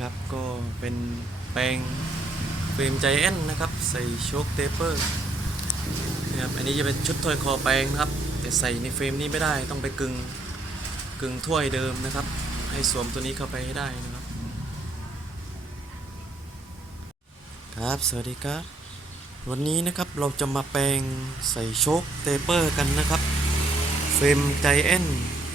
ครับก็เป็นแปลงเฟรมใจแอนนะครับใส่โชคเตเปอร์นะครับอันนี้จะเป็นชุดถ้วยคอแปลงนะครับ แต่ใส่ในเฟรมนี้ไม่ได้ต้องไปกึงกึงถ้วยเดิมนะครับ ให้สวมตัวนี้เข้าไปให้ได้นะครับ ครับสวัสดีครับวันนี้นะครับเราจะมาแปลงใส่โชคเตเปอร์กันนะครับเฟรมใจแอน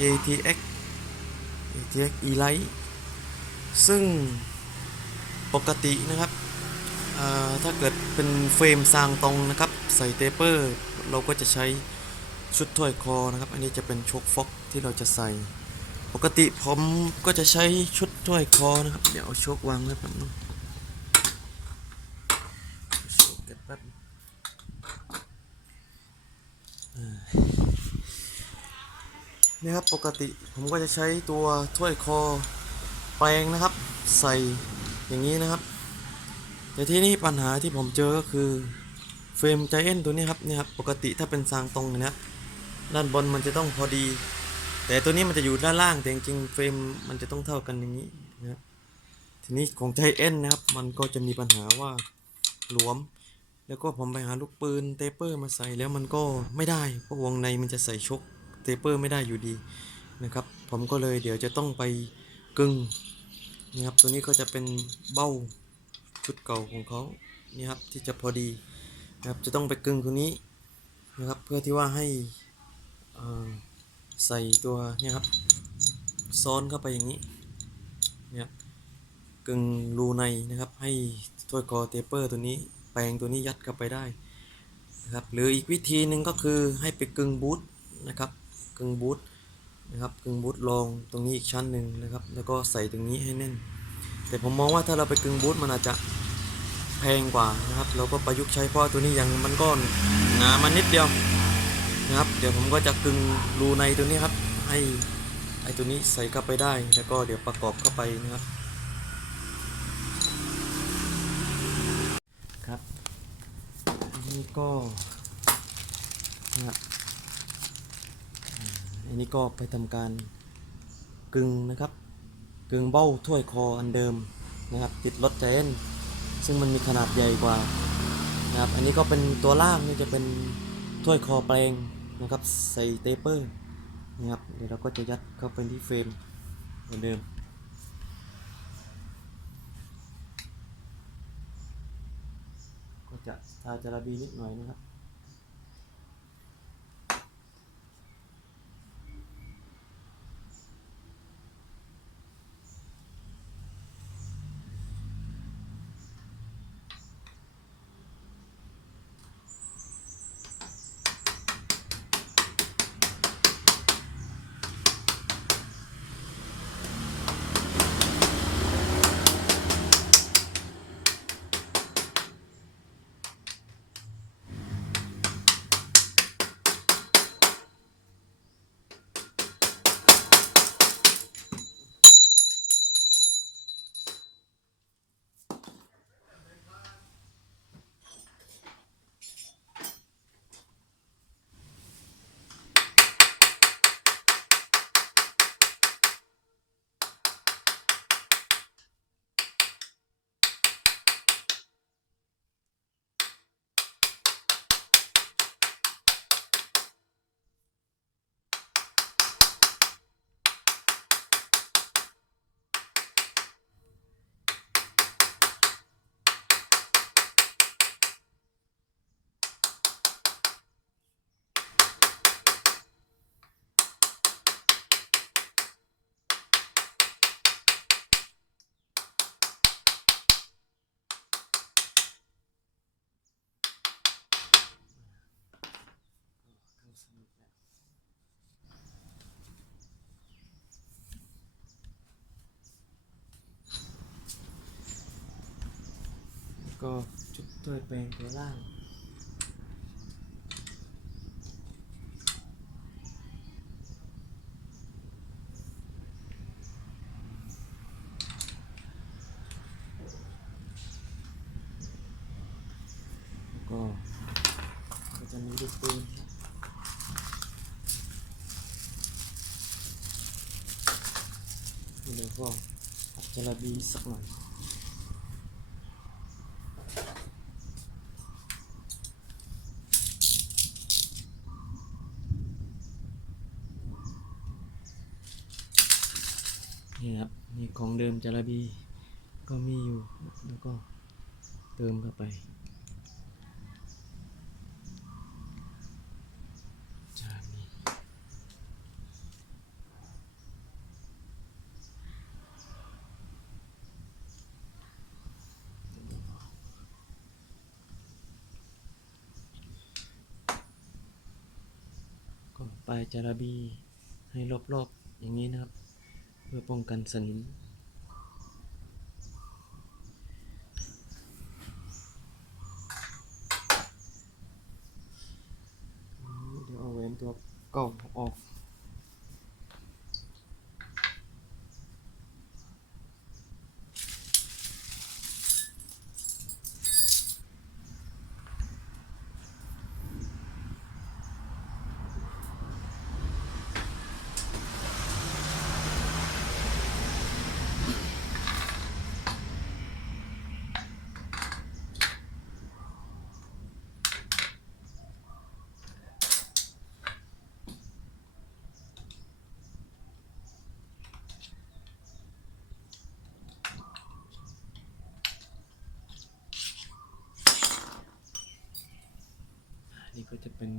ATX ATX E-Lite ซึ่งปกตินะครับถ้าเกิดเป็นเฟรมซางตรงนะครับ ใส่เตเปอร์ เราก็จะใช้ชุดถ้วยคอนะครับ อันนี้จะเป็นโชคฟอกที่เราจะใส่ ปกติผมก็จะใช้ชุดถ้วยคอนะครับ เดี๋ยวเอาโชควางไว้แป๊บนึงชคเก็บแป๊บนี่ครับปกติผมก็จะใช้ตัวถ้วยคอ ปลงนะครับ ใส่อย่างนี้นะครับ แต่ที่นี่ปัญหาที่ผมเจอก็คือเฟรมใจเอ็นตัวนี้ครับเนี่ยครับปกติถ้าเป็นซางตรงนะครับด้านบนมันจะต้องพอดี แต่ตัวนี้มันจะอยู่ด้านล่างแต่จริงๆเฟรมมันจะต้องเท่ากันอย่างนี้นะครับทีนี้ของใจเอ็นนะครับ มันก็จะมีปัญหาว่าหลวม แล้วก็ผมไปหาลูกปืนเตเปอร์มาใส่แล้วมันก็ไม่ได้เพราะวงในมันจะใส่ชกเตเปอร์ไม่ได้อยู่ดีนะครับ ผมก็เลยเดี๋ยวจะต้องไปกึ่ง นี่ครับตัวนี้ก็จะเป็นเบ้าชุดเก่าของเขานี่ครับที่จะพอดีนะครับจะต้องไปกึ่งตัวนี้นะครับเพื่อที่ว่าให้ใส่ตัวเนี่ยครับซ้อนเข้าไปอย่างนี้เนี่ยกึ่งรูในนะครับ ให้ถ้วยคอเตเปอร์ตัวนี้แปลงตัวนี้ยัดเข้าไปได้นะครับหรืออีกวิธีหนึ่งก็คือให้ไปกึ่งบูทนะครับกึ่งบูท นะครับกึ่งบูทลงตรงนี้อีกชั้นหนึ่งนะครับ แล้วก็ใส่ตรงนี้ให้แน่น แต่ผมมองว่าถ้าเราไปกึ่งบูทมันอาจจะแพงกว่านะครับ เราก็ประยุกต์ใช้เพราะตัวนี้ยังมันก็หนามันนิดเดียวนะครับ เดี๋ยวผมก็จะกึ่งรูในตัวนี้ครับ ให้ไอตัวนี้ใส่เข้าไปได้ แล้วก็เดี๋ยวประกอบเข้าไปนะครับครับนนี้ก็นะครับ อันนี้ก็ไปทำการกึ่งนะครับ กึ่งเบ้าถ้วยคออันเดิมนะครับติดรถใจเอ็นซึ่งมันมีขนาดใหญ่กว่านะครับอันนี้ก็เป็นตัวล่างนี่จะเป็นถ้วยคอแปลงนะครับใส่เตเปอร์นะครับเดี๋ยวเราก็จะยัดเข้าไปที่เฟรมเหมือนเดิมก็จะทาจาระบีนิดหน่อยนะครับ ก็ชุดถ้วยแปลงตัวล่างแล้วก็ก็จะมีลูกปืนนะนี่เลยก็จระบีสักหน่อยนี่ครับนี่ ของเดิมจรบีก็มีอยู่ แล้วก็เติมเข้าไปจะบีก็ปลายจารบีให้รอบๆอย่างนี้นะครับ เพื่อป้องกันสนิม เดี๋ยว ก็จะเป็น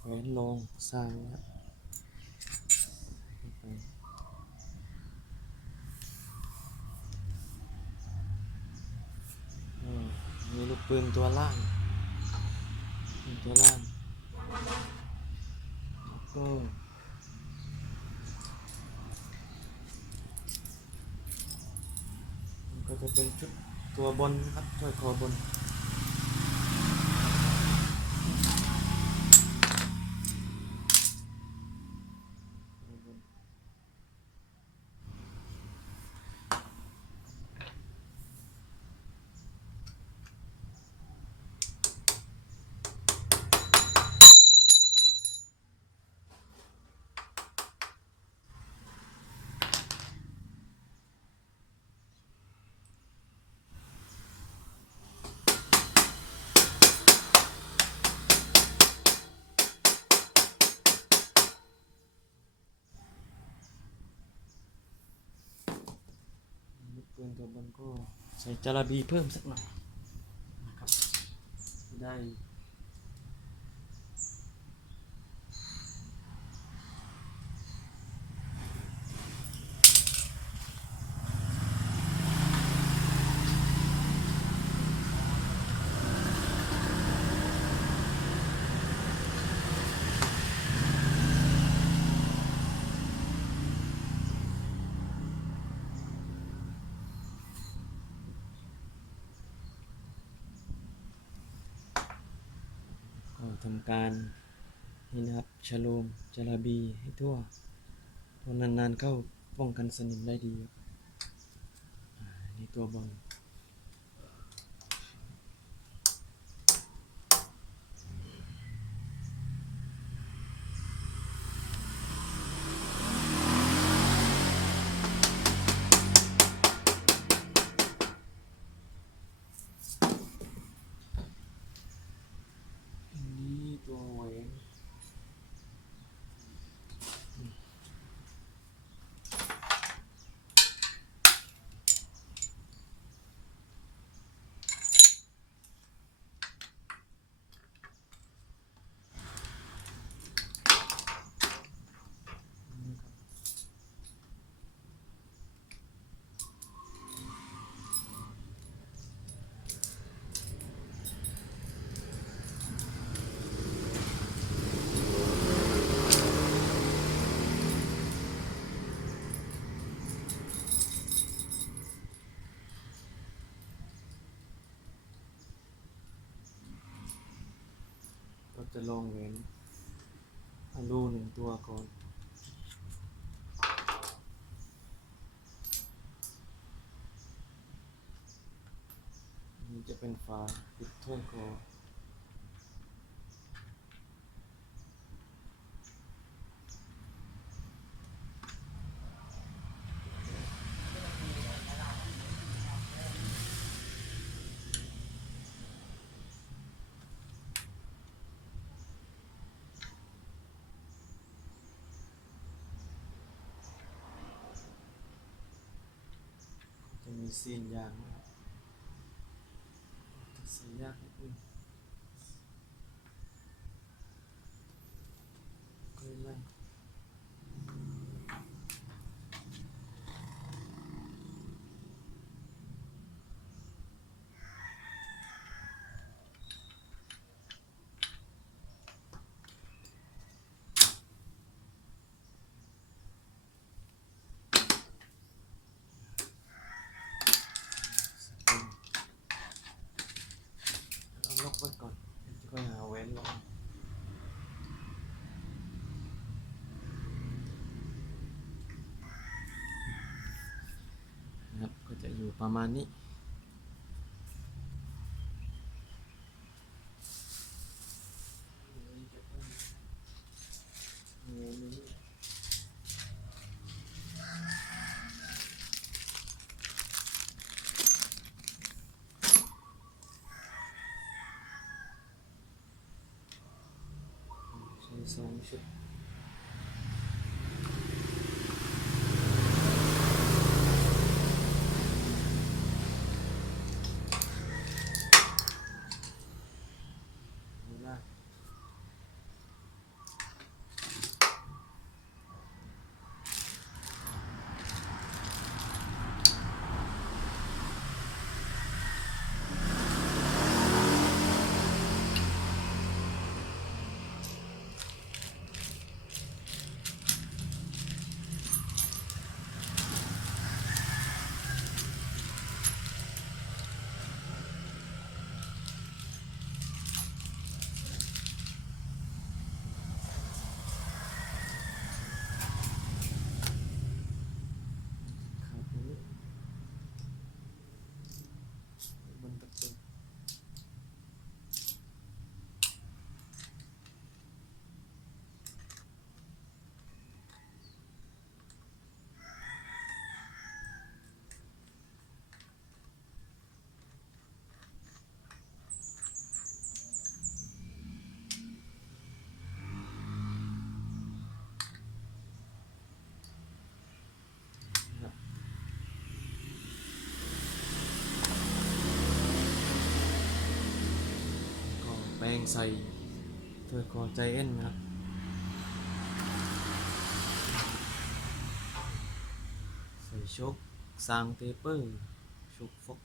แหวนรองสร้างนะมีลูกปืนตัวล่างตัวล่างแล้วก็ก็จะเป็นชุดตัวบนนะครับช่วยคอบน เกินตัวบนก็ใส่จาระบีเพิ่มสักหน่อยนะครับได้ ทำการนี่นะครับชโลมจาราบีให้ทั่วพอนานๆเข้าป้องกันสนิมได้ดีครับอ่านี่ตัวบอล อันนี้ตัวแหวนก็ จะลองแหวนอลูหนึ่งตัวก่อน นี่จะเป็นฝาปิดถ้วยคอ มีซีนยางนะครับใส่ยากนิดนึงก็ไม่ เอาล็อกไว้ก่อนจะค่อยหาแหวนลงนะครับ ก็จะ อยู่ประมาณนี้ใช้สองชุดเอาล่ะขาดตรงนี้บนประตู นะครับก็แปรง ใส่ถ้วกอใจเอ็นนะครับใส่ชกซางเตเปอร์ชกฟก